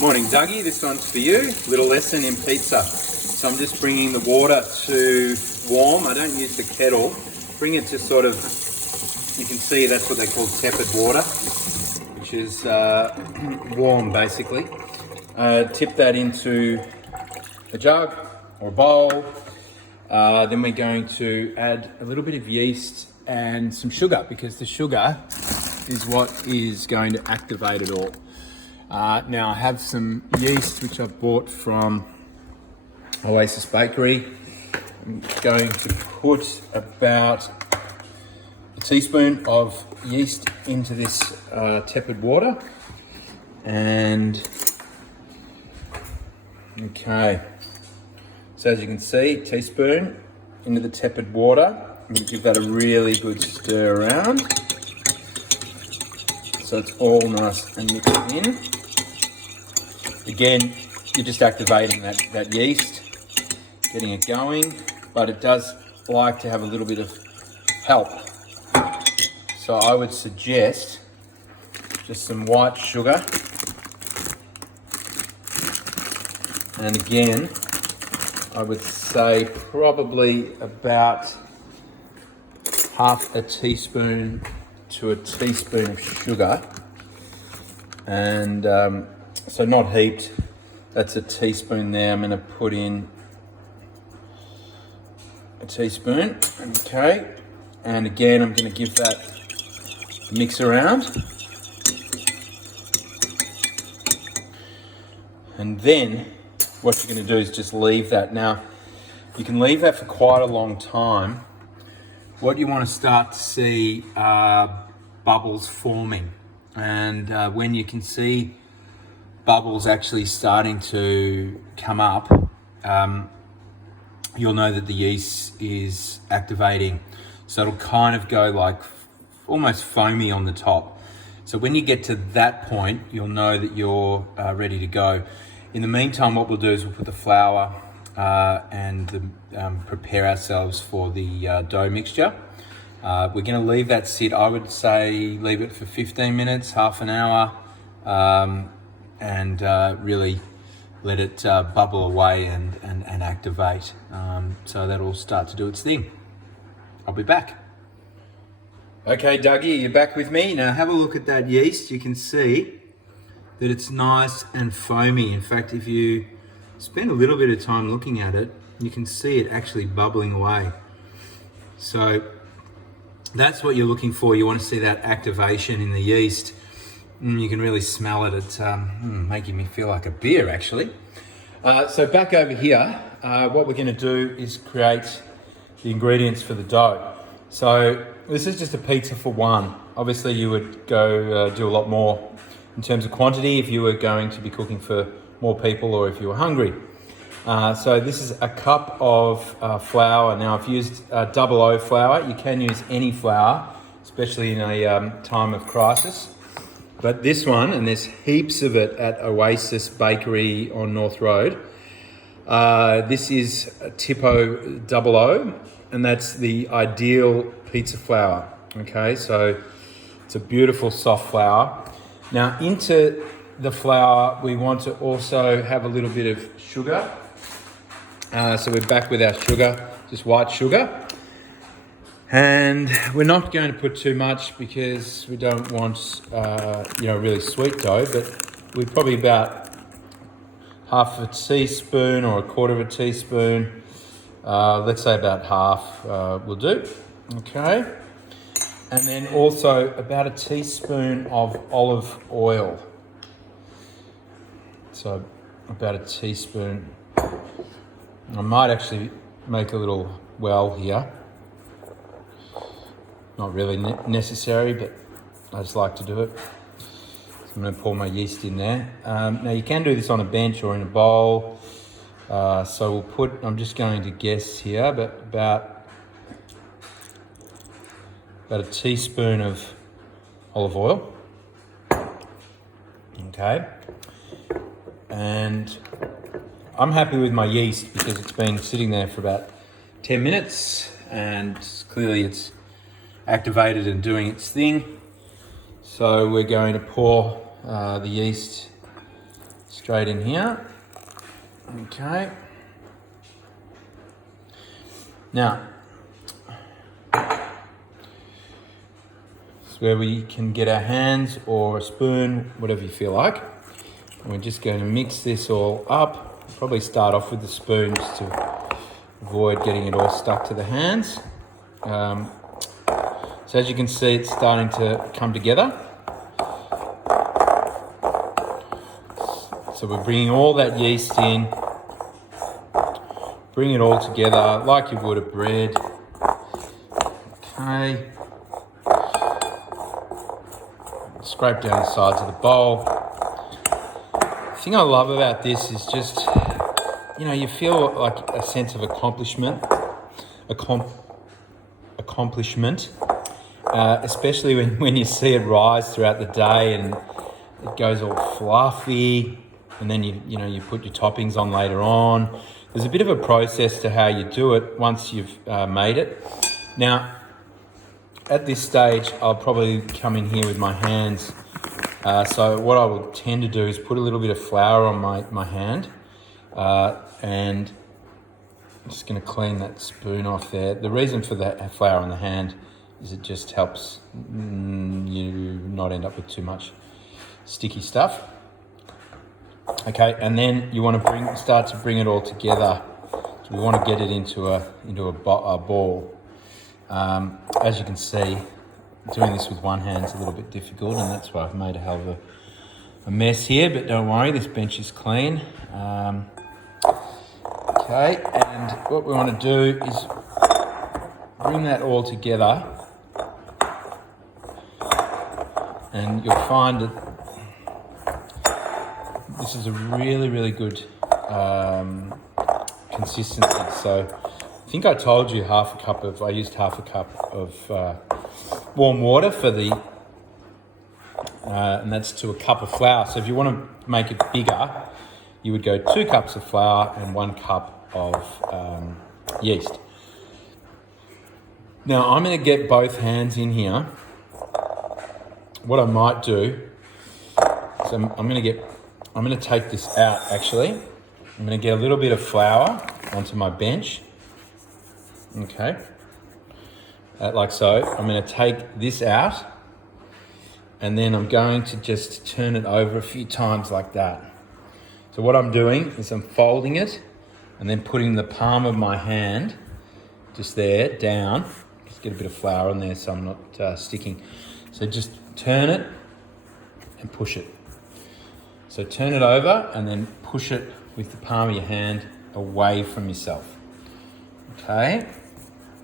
Morning Dougie, this one's for you. Little lesson in pizza. So I'm just bringing the water to warm. I don't use the kettle. Bring it to sort of, you can see that's what they call tepid water, which is warm basically. Tip that into a jug or a bowl. Then we're going to add a little bit of yeast and some sugar, because the sugar is what is going to activate it all. Now I have some yeast which I've bought from Oasis Bakery. I'm going to put about a teaspoon of yeast into this tepid water. And okay, so as you can see, teaspoon into the tepid water. I'm going to give that a really good stir around so it's all nice and mixed in. Again, you're just activating that yeast, getting it going, but it does like to have a little bit of help. So I would suggest just some white sugar. And again, I would say probably about half a teaspoon to a teaspoon of sugar. And so not heaped, that's a teaspoon there. I'm going to put in a teaspoon, okay. And again, I'm going to give that a mix around. And then what you're going to do is just leave that. Now, you can leave that for quite a long time. What you want to start to see are bubbles forming. And when you can see bubbles actually starting to come up, you'll know that the yeast is activating. So it'll kind of go like almost foamy on the top. So when you get to that point, you'll know that you're ready to go. In the meantime, what we'll do is we'll put the flour and prepare ourselves for the dough mixture. We're going to leave that sit. I would say leave it for 15 minutes, half an hour, and really let it bubble away and activate. So that'll start to do its thing. I'll be back. Okay, Dougie, you're back with me. Now have a look at that yeast. You can see that it's nice and foamy. In fact, if you spend a little bit of time looking at it, you can see it actually bubbling away. So that's what you're looking for. You want to see that activation in the yeast. You can really smell it. It's making me feel like a beer, actually. So back over here, what we're going to do is create the ingredients for the dough. So this is just a pizza for one. Obviously, you would go do a lot more in terms of quantity if you were going to be cooking for more people or if you were hungry. So this is a cup of flour. Now I've used double O flour. You can use any flour, especially in a time of crisis. But this one, and there's heaps of it at Oasis Bakery on North Road. This is Tipo Double O, and that's the ideal pizza flour. Okay, so it's a beautiful soft flour. Now into the flour, we want to also have a little bit of sugar. So we're back with our sugar, just white sugar. And we're not going to put too much because we don't want, really sweet dough, but we're probably about half a teaspoon or a quarter of a teaspoon. Let's say about half will do, okay. And then also about a teaspoon of olive oil. So about a teaspoon. I might actually make a little well here. Not really necessary, but I just like to do it. So I'm going to pour my yeast in there. Now you can do this on a bench or in a bowl. So we'll put, I'm just going to guess here, but about a teaspoon of olive oil. Okay. And I'm happy with my yeast because it's been sitting there for about 10 minutes and clearly it's activated and doing its thing. So we're going to pour the yeast straight in here. Okay. Now, it's where we can get our hands or a spoon, whatever you feel like. And we're just going to mix this all up. Probably start off with the spoon just to avoid getting it all stuck to the hands. So as you can see, it's starting to come together. So we're bringing all that yeast in. Bring it all together like you would a bread. Okay. Scrape down the sides of the bowl. The thing I love about this is just, you know, you feel like a sense of accomplishment. Especially when you see it rise throughout the day and it goes all fluffy, and then you put your toppings on later on. There's a bit of a process to how you do it once you've made it. Now, at this stage, I'll probably come in here with my hands. So what I will tend to do is put a little bit of flour on my hand, and I'm just going to clean that spoon off there. The reason for that flour on the hand is it just helps you not end up with too much sticky stuff. Okay, and then you want to start to bring it all together. So we want to get it into a ball. As you can see, doing this with one hand is a little bit difficult, and that's why I've made a hell of a mess here. But don't worry, this bench is clean. Okay, and what we want to do is bring that all together, and you'll find that this is a really, really good consistency. So I think I told you I used half a cup of warm water for and that's to a cup of flour. So if you want to make it bigger, you would go 2 cups of flour and 1 cup of yeast. Now I'm going to get both hands in here. What I might do is I'm going to take this out actually. I'm going to get a little bit of flour onto my bench. Okay. Like so. I'm going to take this out, and then I'm going to just turn it over a few times like that. So what I'm doing is I'm folding it and then putting the palm of my hand just there down. Just get a bit of flour on there so I'm not sticking. So just turn it and push it. So turn it over and then push it with the palm of your hand away from yourself. Okay?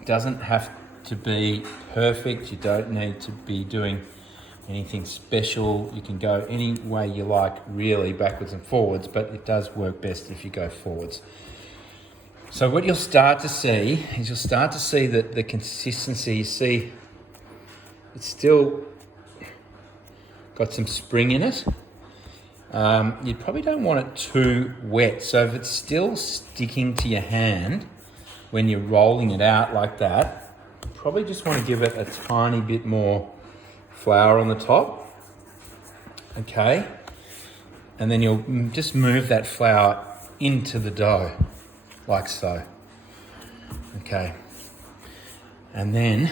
It doesn't have to be perfect. You don't need to be doing anything special. You can go any way you like, really, backwards and forwards, but it does work best if you go forwards. So what you'll start to see is that the consistency, you see, it's still got some spring in it. You probably don't want it too wet. So if it's still sticking to your hand when you're rolling it out like that, you probably just want to give it a tiny bit more flour on the top. Okay. And then you'll just move that flour into the dough, like so. Okay. And then,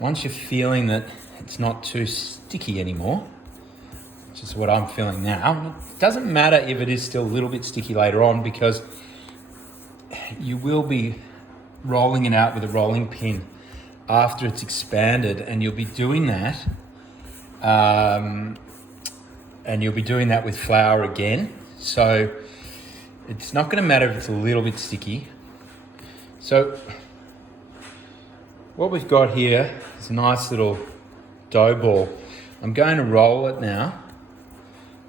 once you're feeling that it's not too sticky anymore, which is what I'm feeling now, it doesn't matter if it is still a little bit sticky later on, because you will be rolling it out with a rolling pin after it's expanded, and you'll be doing that with flour again. So it's not going to matter if it's a little bit sticky. So what we've got here is a nice little dough ball. I'm going to roll it now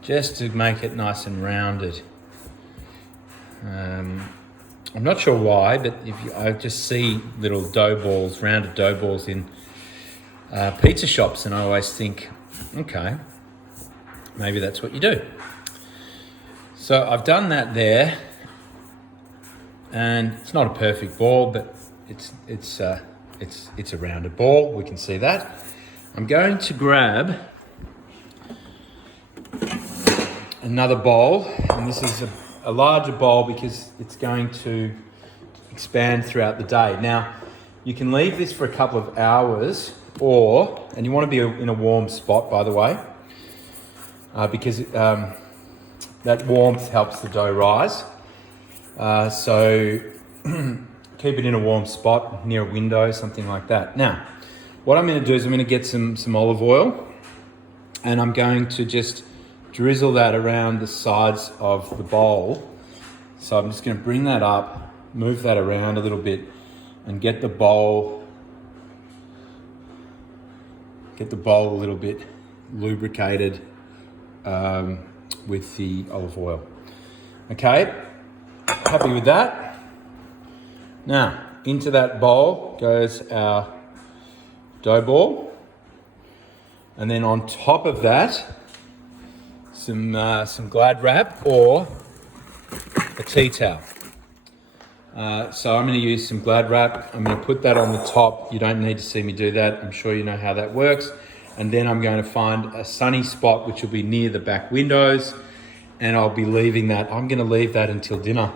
just to make it nice and rounded. I'm not sure why, but I just see little dough balls, rounded dough balls in pizza shops, and I always think, okay, maybe that's what you do. So I've done that there, and it's not a perfect ball, but it's a rounded ball. We can see that. I'm going to grab another bowl, and this is a larger bowl because it's going to expand throughout the day. Now, you can leave this for a couple of hours, and you want to be in a warm spot, by the way, because that warmth helps the dough rise. So keep it in a warm spot, near a window, something like that. Now, what I'm going to do is I'm going to get some olive oil, and I'm going to just drizzle that around the sides of the bowl. So I'm just going to bring that up, move that around a little bit, and get the bowl a little bit lubricated with the olive oil. Okay, happy with that? Now, into that bowl goes our dough ball, and then on top of that, some Glad wrap or a tea towel. So I'm going to use some Glad wrap. I'm going to put that on the top. You don't need to see me do that. I'm sure you know how that works. And then I'm going to find a sunny spot, which will be near the back windows, and I'll be leaving that. I'm going to leave that until dinner.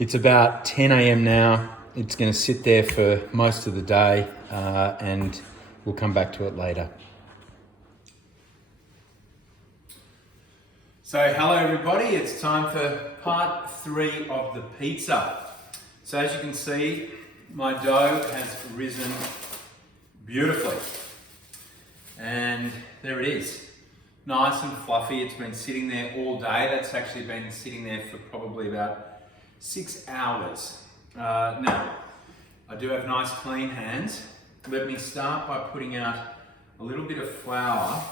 It's about 10 a.m. now. It's going to sit there for most of the day, and we'll come back to it later. So hello everybody, it's time for part 3 of the pizza. So as you can see, my dough has risen beautifully. And there it is, nice and fluffy. It's been sitting there all day. That's actually been sitting there for probably about 6 hours. Now, I do have nice clean hands. Let me start by putting out a little bit of flour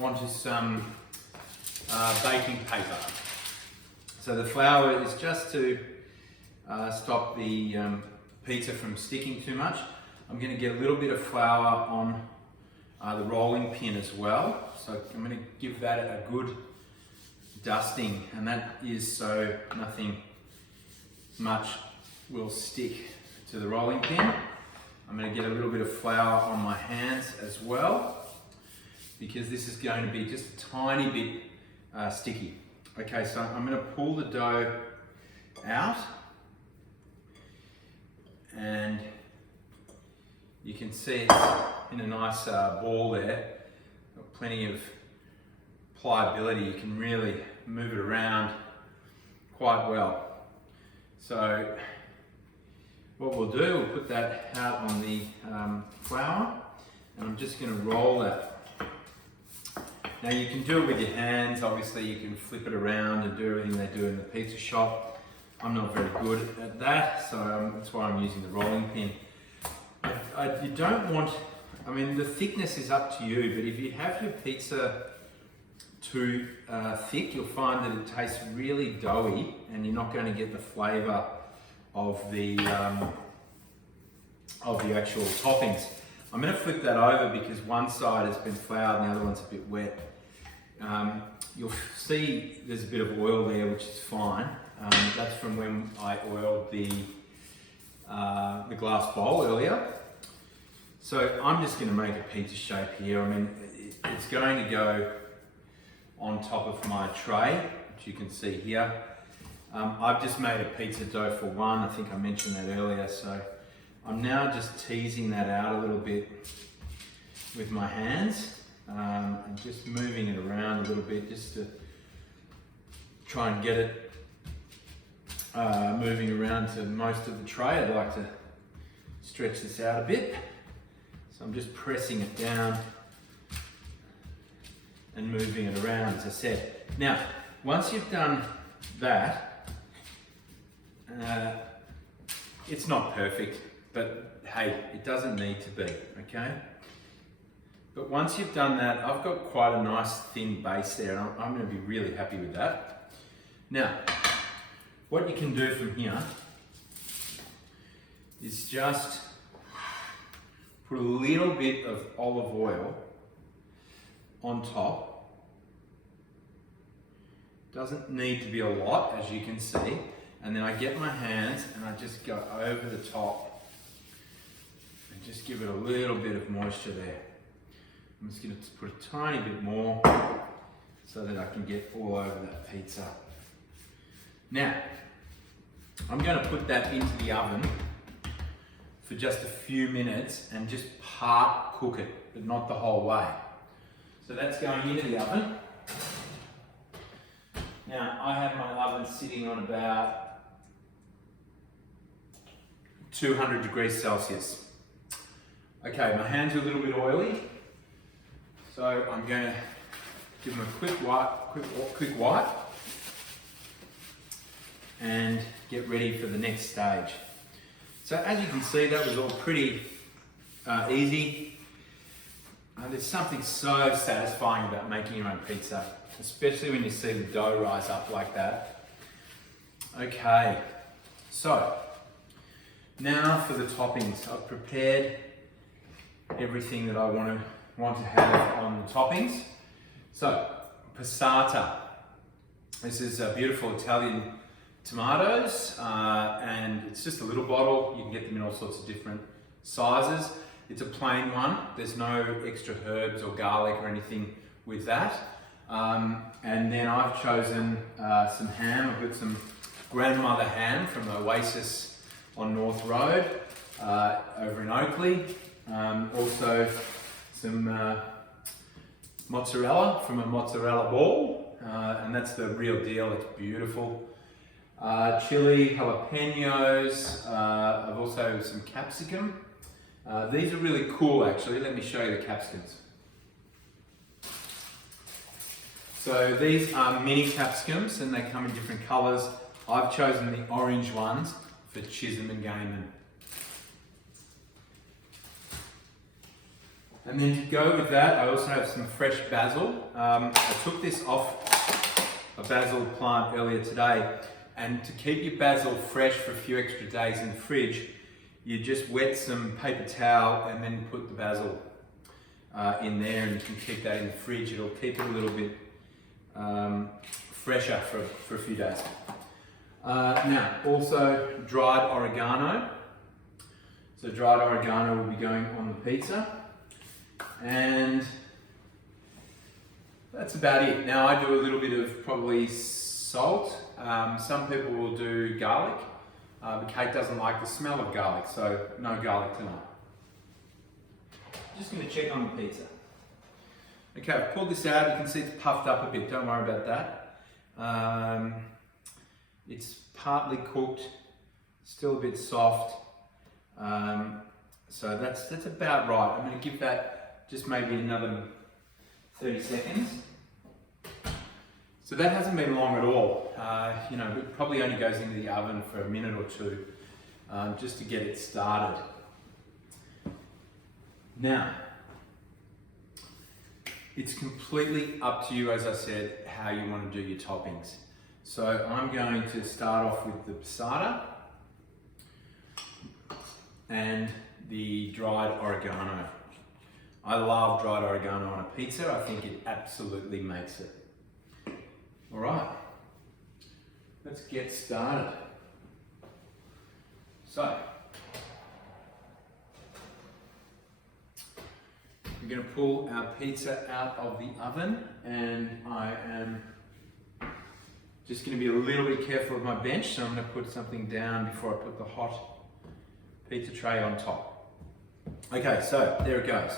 onto some baking paper. So the flour is just to stop the pizza from sticking too much. I'm going to get a little bit of flour on the rolling pin as well. So I'm going to give that a good dusting, and that is so nothing much will stick to the rolling pin. I'm going to get a little bit of flour on my hands as well, because this is going to be just a tiny bit sticky. Okay, so I'm going to pull the dough out, and you can see it's in a nice ball there. Got plenty of pliability. You can really move it around quite well. So what we'll do, we'll put that out on the flour, and I'm just going to roll that. Now you can do it with your hands. Obviously you can flip it around and do everything they do in the pizza shop. I'm not very good at that, so that's why I'm using the rolling pin. You don't want, I mean, the thickness is up to you, but if you have your pizza too thick, you'll find that it tastes really doughy, and you're not going to get the flavour of the actual toppings. I'm going to flip that over because one side has been floured and the other one's a bit wet. You'll see there's a bit of oil there, which is fine. That's from when I oiled the glass bowl earlier. So I'm just going to make a pizza shape here. I mean, it's going to go on top of my tray, which you can see here. I've just made a pizza dough for one. I think I mentioned that earlier. So I'm now just teasing that out a little bit with my hands, and just moving it around a little bit just to try and get it moving around to most of the tray. I'd like to stretch this out a bit. So I'm just pressing it down and moving it around, as I said. Now, once you've done that, it's not perfect, but hey, it doesn't need to be, okay? But once you've done that, I've got quite a nice thin base there, and I'm going to be really happy with that. Now, what you can do from here is just put a little bit of olive oil on top. Doesn't need to be a lot, as you can see. And then I get my hands and I just go over the top and just give it a little bit of moisture there. I'm just going to put a tiny bit more, so that I can get all over that pizza. Now, I'm going to put that into the oven for just a few minutes and just part cook it, but not the whole way. So that's going into the oven. Now, I have my oven sitting on about 200 degrees Celsius. Okay, my hands are a little bit oily, so I'm going to give them a quick wipe and get ready for the next stage. So as you can see, that was all pretty easy. There's something so satisfying about making your own pizza, especially when you see the dough rise up like that. Okay, so now for the toppings. I've prepared everything that I want to have on the toppings. So, passata. This is beautiful Italian tomatoes, and it's just a little bottle. You can get them in all sorts of different sizes. It's a plain one. There's no extra herbs or garlic or anything with that. And then I've chosen some ham. I've got some grandmother ham from Oasis on North Road over in Oakley. Also some mozzarella from a mozzarella ball, and that's the real deal. It's beautiful. Chili, jalapenos. I've also some capsicum. These are really cool actually. Let me show you the capsicums. So these are mini capsicums and they come in different colours. I've chosen the orange ones for Chisholm and Gamon. And then to go with that, I also have some fresh basil. I took this off a basil plant earlier today, and to keep your basil fresh for a few extra days in the fridge, you just wet some paper towel and then put the basil in there, and you can keep that in the fridge. It'll keep it a little bit fresher for a few days. Now, also dried oregano. So dried oregano will be going on the pizza. And that's about it. Now I do a little bit of probably salt. Some people will do garlic, but Kate doesn't like the smell of garlic, so no garlic tonight. Just going to check on the pizza. Okay, I've pulled this out. You can see it's puffed up a bit. Don't worry about that. It's partly cooked, still a bit soft. So that's about right. I'm going to give that just maybe another 30 seconds. So that hasn't been long at all. It probably only goes into the oven for a minute or two, just to get it started. Now, it's completely up to you, as I said, how you want to do your toppings. So I'm going to start off with the passata and the dried oregano. I love dried oregano on a pizza. I think it absolutely makes it. All right, let's get started. So, we're going to pull our pizza out of the oven, and I am just going to be a little bit careful with my bench, so I'm going to put something down before I put the hot pizza tray on top. Okay, so there it goes.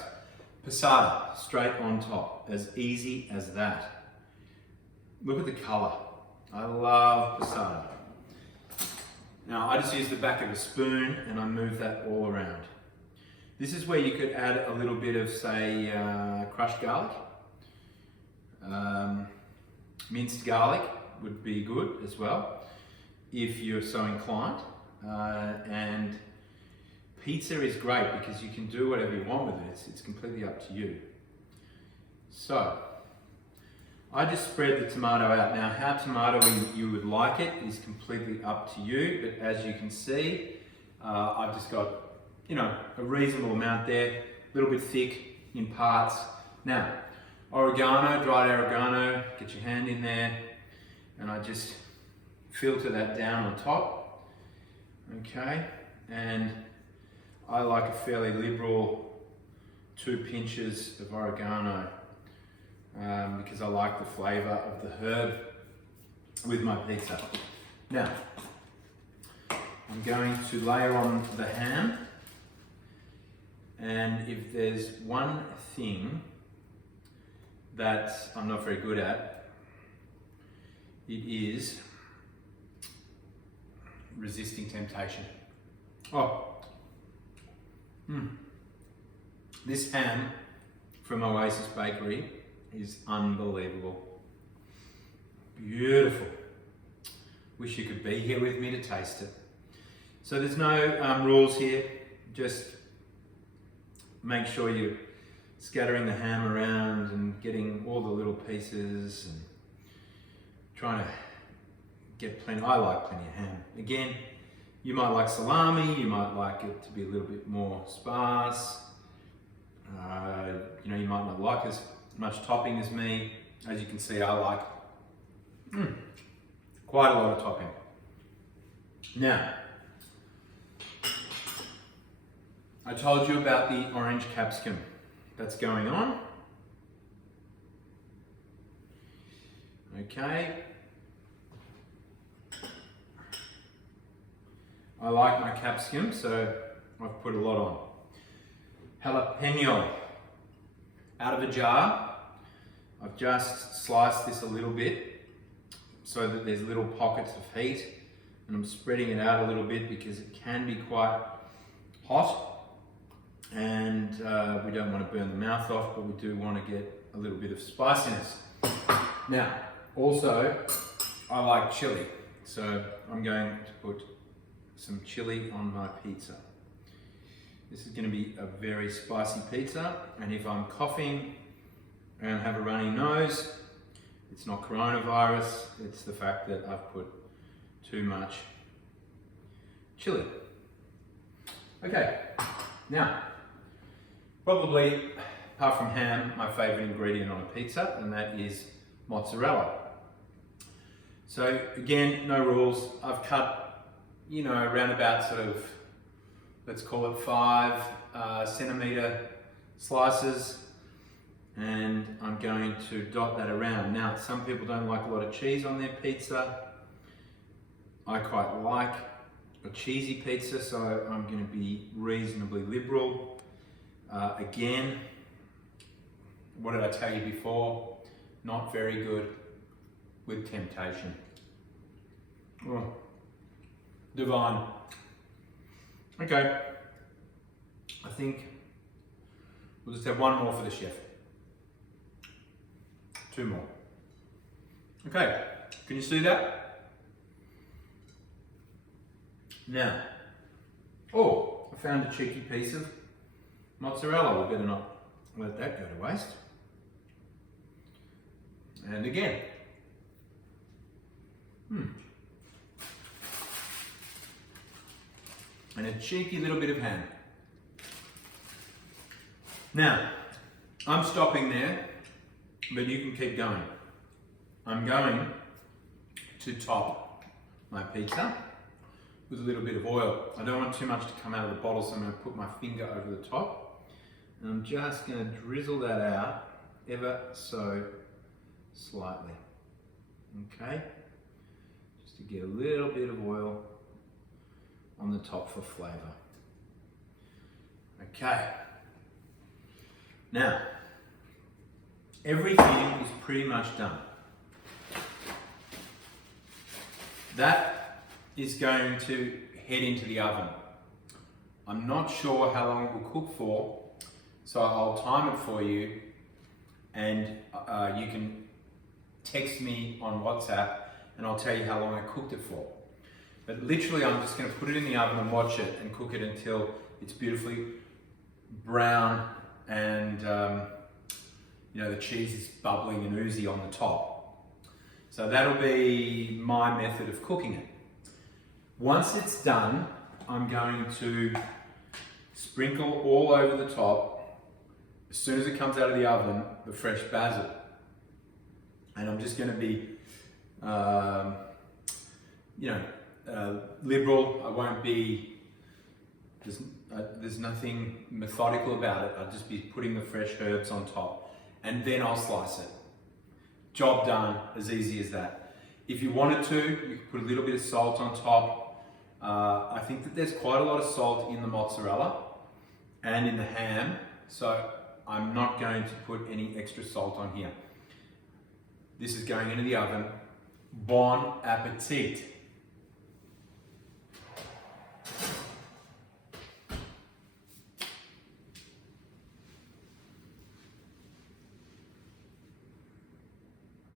Passata straight on top, as easy as that. Look at the colour. I love passata. Now I just use the back of a spoon and I move that all around. This is where you could add a little bit of, say, crushed garlic. Minced garlic would be good as well, if you're so inclined. And pizza is great because you can do whatever you want with it. It's completely up to you. So, I just spread the tomato out. Now, how tomatoey you would like it is completely up to you, but as you can see, I've just got, a reasonable amount there, a little bit thick in parts. Now, oregano, dried oregano, get your hand in there, and I just filter that down on top. Okay, and I like a fairly liberal 2 pinches of oregano. because I like the flavour of the herb with my pizza. Now, I'm going to layer on the ham, and if there's one thing that I'm not very good at, it is resisting temptation. This ham from Oasis Bakery is unbelievable. Beautiful. Wish you could be here with me to taste it. So there's no rules here, just make sure you're scattering the ham around and getting all the little pieces and trying to get plenty. I like plenty of ham. Again, you might like salami, you might like it to be a little bit more sparse. You know, you might not like as much topping as me. As you can see, I like quite a lot of topping. Now, I told you about the orange capsicum that's going on. Okay. I like my capsicum, so I've put a lot on. Jalapeno, out of a jar. I've just sliced this a little bit so that there's little pockets of heat, and I'm spreading it out a little bit because it can be quite hot, and we don't want to burn the mouth off, but we do want to get a little bit of spiciness. Now, also, I like chili, so I'm going to put some chili on my pizza. This is going to be a very spicy pizza, and if I'm coughing and have a runny nose, it's not coronavirus, it's the fact that I've put too much chili. Okay, now, probably, apart from ham, my favourite ingredient on a pizza, and that is mozzarella. So again, no rules. I've cut, you know, around about sort of, let's call it 5 centimetre slices, and I'm going to dot that around. Now, some people don't like a lot of cheese on their pizza. I quite like a cheesy pizza, so I'm going to be reasonably liberal. Again, what did I tell you before? Not very good with temptation. Oh, divine. Okay, I think we'll just have one more for the chef. 2 more. Okay, can you see that? Now, oh, I found a cheeky piece of mozzarella. We better not let that go to waste. And again. And a cheeky little bit of ham. Now, I'm stopping there, but you can keep going. I'm going to top my pizza with a little bit of oil. I don't want too much to come out of the bottle, so I'm going to put my finger over the top. And I'm just going to drizzle that out ever so slightly. Okay? Just to get a little bit of oil on the top for flavour. Okay. Now, everything is pretty much done. That is going to head into the oven. I'm not sure how long it will cook for, so I'll time it for you, and you can text me on WhatsApp and I'll tell you how long I cooked it for. But literally, I'm just going to put it in the oven and watch it and cook it until it's beautifully brown and you know, the cheese is bubbling and oozy on the top. So that'll be my method of cooking it. Once it's done, I'm going to sprinkle all over the top, as soon as it comes out of the oven, the fresh basil. And I'm just going to be, you know, liberal. I won't be, there's nothing methodical about it. I'll just be putting the fresh herbs on top, and then I'll slice it. Job done, as easy as that. If you wanted to, you could put a little bit of salt on top. I think that there's quite a lot of salt in the mozzarella and in the ham, so I'm not going to put any extra salt on here. This is going into the oven. Bon appetit.